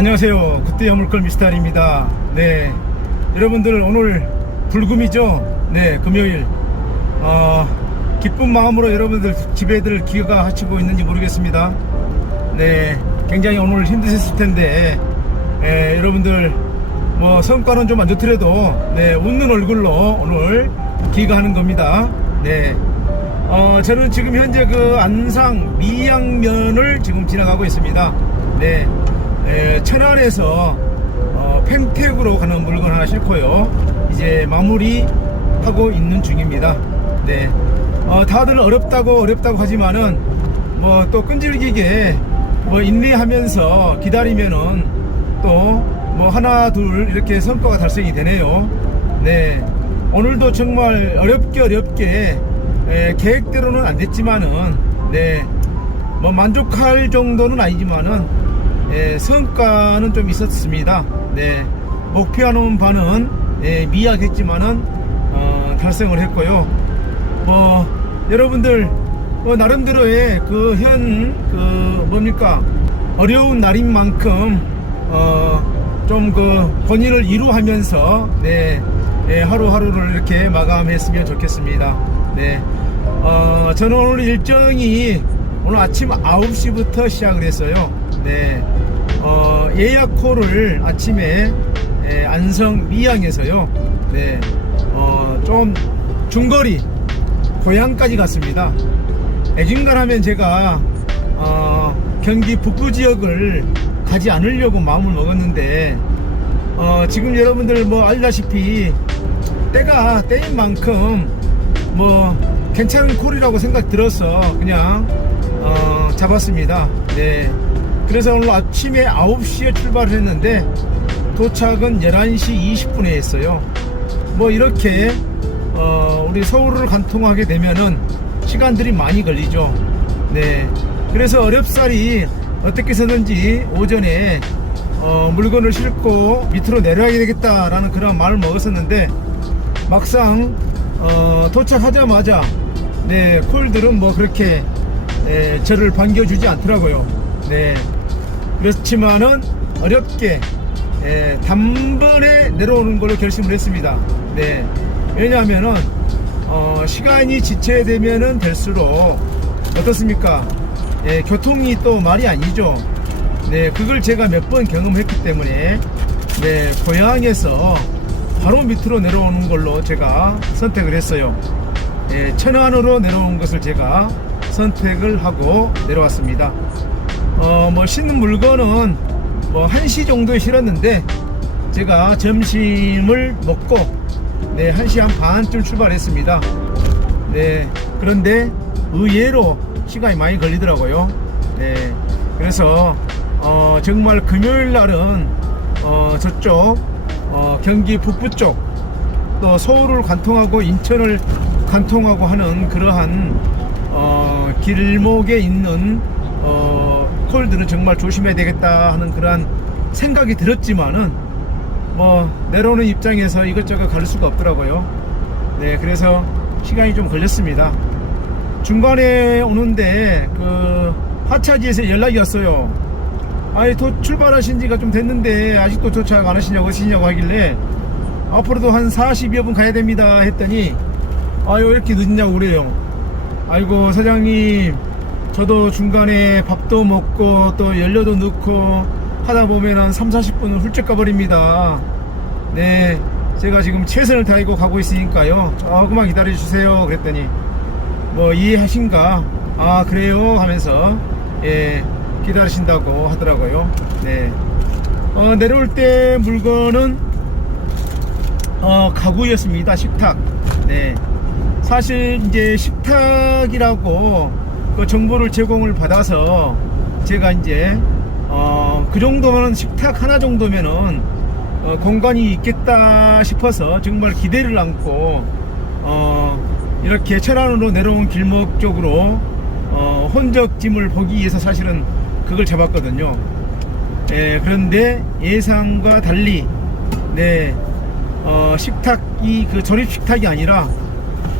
안녕하세요. 그때 여물걸 미스터리입니다. 네. 여러분들 오늘 불금이죠? 네, 금요일. 어, 기쁜 마음으로 여러분들 집에들 귀가하시고 있는지 모르겠습니다. 네. 굉장히 오늘 힘드셨을 텐데, 예, 여러분들 뭐 성과는 좀 안 좋더라도, 네, 웃는 얼굴로 오늘 귀가하는 겁니다. 네. 어, 저는 지금 현재 그 안상 미양면을 지금 지나가고 있습니다. 네. 에, 천안에서 어, 팽택으로 가는 물건 하나 싣고요. 이제 마무리 하고 있는 중입니다. 네. 어, 다들 어렵다고 어렵다고 하지만은 뭐 또 끈질기게 뭐 인내하면서 기다리면은 또 뭐 하나 둘 이렇게 성과가 달성이 되네요. 네. 오늘도 정말 어렵게 어렵게 에, 계획대로는 안 됐지만은 네. 뭐 만족할 정도는 아니지만은 예, 성과는 좀 있었습니다. 네, 목표하는 바는 예, 미약했지만은 어, 달성을 했고요. 뭐 여러분들 뭐 나름대로의 그 현그 뭡니까 어려운 날인 만큼 어 좀 그 본인을 이루하면서 네 예, 하루하루를 이렇게 마감했으면 좋겠습니다. 네, 어, 저는 오늘 일정이 오늘 아침 9시부터 시작을 했어요. 네, 어, 예약호를 아침에 예, 안성 미양에서요. 네, 어, 좀 중거리 고향까지 갔습니다. 애진간하면 제가 어, 경기 북부 지역을 가지 않으려고 마음을 먹었는데 어, 지금 여러분들 뭐 알다시피 때가 때인 만큼 뭐 괜찮은 콜이라고 생각 들어서 그냥 어, 잡았습니다. 네. 그래서 오늘 아침에 9시에 출발을 했는데 도착은 11시 20분에 했어요. 뭐 이렇게 어, 우리 서울을 관통하게 되면은 시간들이 많이 걸리죠. 네. 그래서 어렵사리 어떻게 해서든지 오전에 어, 물건을 싣고 밑으로 내려가야 되겠다라는 그런 마음을 먹었었는데 막상 어, 도착하자마자 네 콜들은 뭐 그렇게 에, 저를 반겨주지 않더라고요. 네 그렇지만은 어렵게 에, 단번에 내려오는 걸로 결심을 했습니다. 네 왜냐하면은 어, 시간이 지체되면은 될수록 어떻습니까? 예, 교통이 또 말이 아니죠. 네, 그걸 제가 몇 번 경험했기 때문에 네, 고향에서 바로 밑으로 내려오는 걸로 제가 선택을 했어요. 예, 천안으로 내려온 것을 제가 선택을 하고 내려왔습니다. 어, 뭐 싣는 물건은 뭐 1시 정도에 실었는데 제가 점심을 먹고 네, 1시 한 반쯤 출발했습니다. 네, 그런데 의외로 시간이 많이 걸리더라고요. 네, 그래서 어, 정말 금요일 날은 어, 저쪽 어, 경기 북부 쪽 또 서울을 관통하고 인천을 관통하고 하는 그러한 어, 길목에 있는 어, 콜들은 정말 조심해야 되겠다 하는 그러한 생각이 들었지만은 뭐 내려오는 입장에서 이것저것 갈 수가 없더라고요. 네, 그래서 시간이 좀 걸렸습니다. 중간에 오는데 그 하차지에서 연락이 왔어요. 아니 도 출발하신 지가 좀 됐는데 아직도 도착 안 하시냐고 하시냐고 하길래 앞으로도 한 40여 분 가야 됩니다 했더니 아유 이렇게 늦냐고 그래요. 아이고 사장님 저도 중간에 밥도 먹고 또 연료도 넣고 하다 보면 한 3, 40분은 훌쩍 가버립니다. 네 제가 지금 최선을 다하고 가고 있으니까요. 조금만 기다려 주세요. 그랬더니 뭐 이해하신가? 아 그래요? 하면서 예 기다리신다고 하더라고요. 네. 어, 내려올 때 물건은 어, 가구였습니다. 식탁. 네. 사실 이제 식탁이라고 그 정보를 제공을 받아서 제가 이제 어, 그 정도면 식탁 하나 정도면은 어, 공간이 있겠다 싶어서 정말 기대를 안고 어, 이렇게 천안으로 내려온 길목 쪽으로 어, 혼적짐을 보기 위해서 사실은 그걸 잡았거든요. 예, 그런데 예상과 달리 네 어, 식탁이 그 조립 식탁이 아니라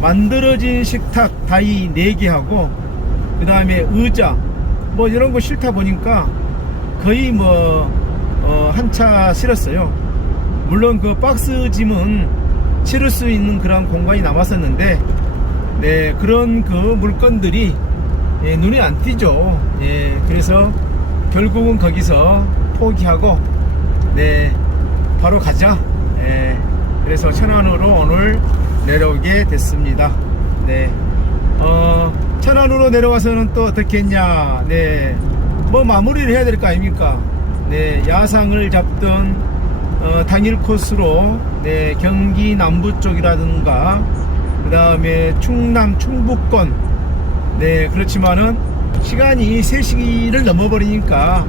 만들어진 식탁 다이 4개 하고 그 다음에 의자 뭐 이런 거 싫다 보니까 거의 뭐 어, 한차 실었어요. 물론 그 박스 짐은 실을 수 있는 그런 공간이 남았었는데, 네, 그런 그 물건들이 예, 눈에 안 띄죠. 예, 그래서 결국은 거기서 포기하고, 네, 바로 가자. 예, 그래서 천안으로 오늘 내려오게 됐습니다. 네, 어, 천안으로 내려와서는 또 어떻게 했냐. 네, 뭐 마무리를 해야 될 거 아닙니까? 네, 야상을 잡던 어, 당일 코스로 네, 경기 남부 쪽이라든가 그 다음에 충남 충북권 네 그렇지만은 시간이 3시를 넘어버리니까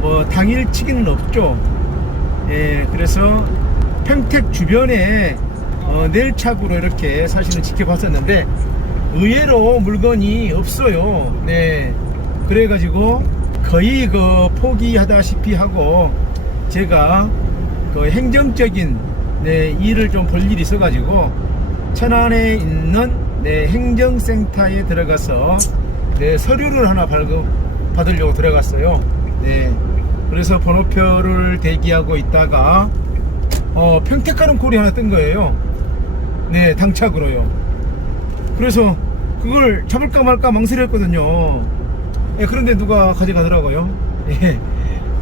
뭐 당일 치기는 없죠 예 그래서 평택 주변에 어, 내일착으로 이렇게 사실은 지켜봤었는데 의외로 물건이 없어요 네 그래가지고 거의 그 포기하다시피 하고 제가 그 행정적인 네, 일을 좀 볼 일이 있어가지고 천안에 있는 네, 행정센터에 들어가서 네, 서류를 하나 발급 받으려고 들어갔어요. 네, 그래서 번호표를 대기하고 있다가 어, 평택 가는 콜이 하나 뜬 거예요. 네, 당착으로요. 그래서 그걸 잡을까 말까 망설였거든요. 예, 그런데 누가 가져가더라고요. 예,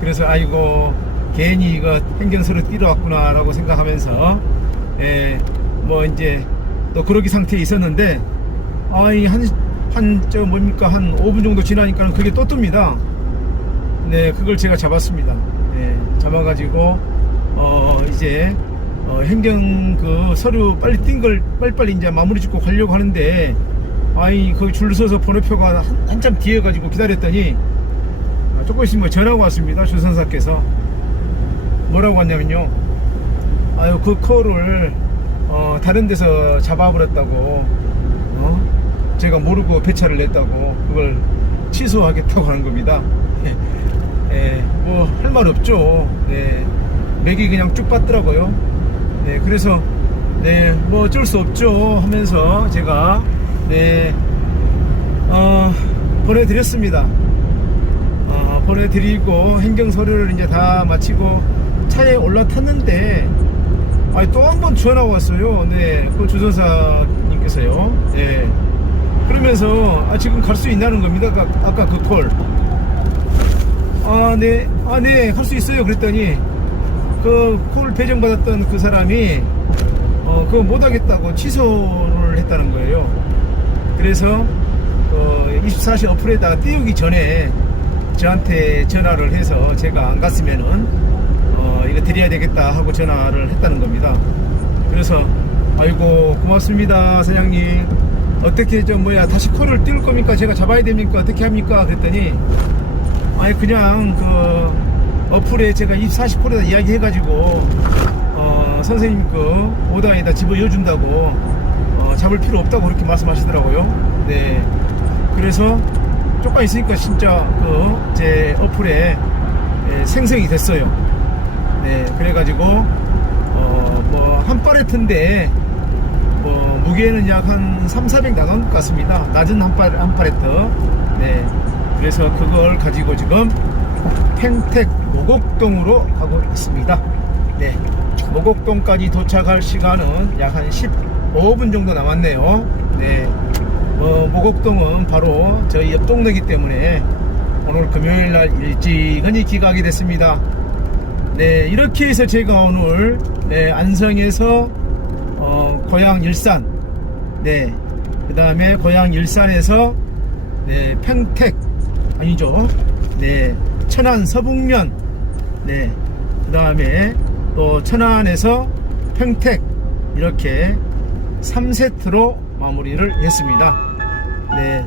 그래서 아이고 괜히 이거 행정서를 띄러 왔구나라고 생각하면서 예, 뭐 이제 또 그러기 상태에 있었는데 아이 한한저 뭡니까 한 5분 정도 지나니까 그게 또 뜹니다. 네, 그걸 제가 잡았습니다. 네, 잡아가지고 어 이제 어, 행정 그 서류 빨리 띈걸 빨리빨리 이제 마무리 짓고 가려고 하는데 아이 거기 줄 서서 번호표가 한, 한참 뒤에 가지고 기다렸더니 아, 조금 있으면 전화가 왔습니다. 주선사께서 뭐라고 왔냐면요. 아유 그 콜을 어, 다른 데서 잡아버렸다고 어? 제가 모르고 배차를 냈다고 그걸 취소하겠다고 하는 겁니다. 예, 뭐 할 말 없죠. 네, 맥이 그냥 쭉 빠더라고요. 네, 그래서 네, 뭐 어쩔 수 없죠 하면서 제가 네, 어, 보내드렸습니다. 어, 보내드리고 행정 서류를 이제 다 마치고 차에 올라탔는데 아니 또 한 번 전화 왔어요. 네, 그 주선사님께서요. 네. 그러면서 아, 지금 갈 수 있나는 겁니다. 아까, 아까 그 콜. 아, 네, 아, 네, 갈 수 있어요. 그랬더니 그 콜 배정받았던 그 사람이 어, 그거 못하겠다고 취소를 했다는 거예요. 그래서 어, 24시 어플에다 띄우기 전에 저한테 전화를 해서 제가 안 갔으면은 어, 이거 드려야 되겠다 하고 전화를 했다는 겁니다. 그래서 아이고 고맙습니다 사장님. 어떻게 좀 뭐야 다시 콜을 띄울 겁니까? 제가 잡아야 됩니까? 어떻게 합니까? 그랬더니 아니 그냥 그 어플에 제가 24시콜에다 이야기 해가지고 어, 선생님 그 오다에다 집어넣어준다고 어, 잡을 필요 없다고 그렇게 말씀하시더라고요. 네. 그래서 조금 있으니까 진짜 그 제 어플에 예, 생성이 됐어요. 네. 그래가지고 어, 뭐한 팔레트인데 뭐 무게는 약 한 3, 400 나간 것 같습니다. 낮은 한, 팔, 한 팔레트. 네. 그래서 그걸 가지고 지금 평택 모곡동으로 가고 있습니다. 네. 모곡동까지 도착할 시간은 약 한 15분 정도 남았네요. 네. 어, 모곡동은 바로 저희 옆 동네이기 때문에 오늘 금요일 날 일찍은 귀가하게 됐습니다. 네, 이렇게 해서 제가 오늘 네, 안성에서 어, 고향 일산, 네, 그 다음에 고향 일산에서 네, 평택 아니죠, 네, 천안 서북면, 네, 그 다음에 또 천안에서 평택 이렇게 3세트로 마무리를 했습니다. 네,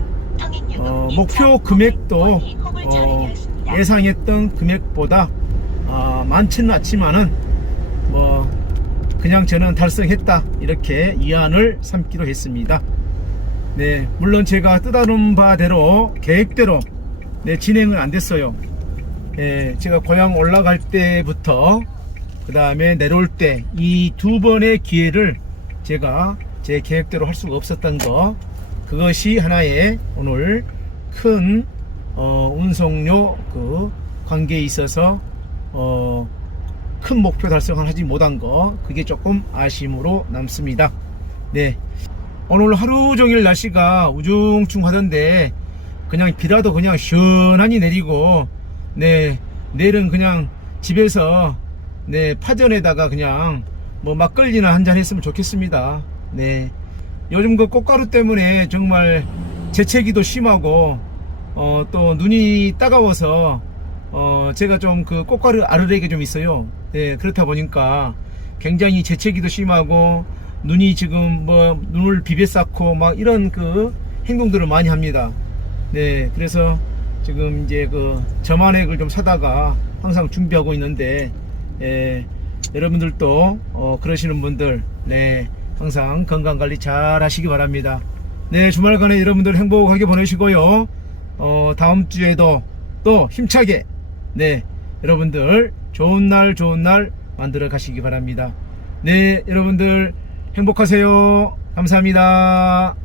어, 목표 금액도 어, 예상했던 금액보다 어, 많지는 않지만은 뭐 그냥 저는 달성했다 이렇게 이안을 삼기로 했습니다. 네, 물론 제가 뜨다른 바대로 계획대로 네, 진행은 안 됐어요. 예, 제가 고향 올라갈 때부터 그 다음에 내려올 때 이 두 번의 기회를 제가 제 계획대로 할 수가 없었던 거 그것이 하나의 오늘 큰 어, 운송료 그 관계에 있어서 어, 큰 목표 달성을 하지 못한 거 그게 조금 아쉬움으로 남습니다. 네. 오늘 하루 종일 날씨가 우중충 하던데 그냥 비라도 그냥 시원하니 내리고 네 내일은 그냥 집에서 네 파전에다가 그냥 뭐 막걸리나 한 잔 했으면 좋겠습니다. 네 요즘 그 꽃가루 때문에 정말 재채기도 심하고 어 또 눈이 따가워서 어 제가 좀 그 꽃가루 아르레기 좀 있어요. 네 그렇다 보니까 굉장히 재채기도 심하고 눈이 지금 뭐 눈을 비벼 쌓고 막 이런 그 행동들을 많이 합니다. 네, 그래서 지금 이제 그 점안액을 좀 사다가 항상 준비하고 있는데, 예, 여러분들도 어, 그러시는 분들, 네, 항상 건강 관리 잘 하시기 바랍니다. 네, 주말간에 여러분들 행복하게 보내시고요. 어, 다음 주에도 또 힘차게, 네, 여러분들 좋은 날, 좋은 날 만들어 가시기 바랍니다. 네, 여러분들 행복하세요. 감사합니다.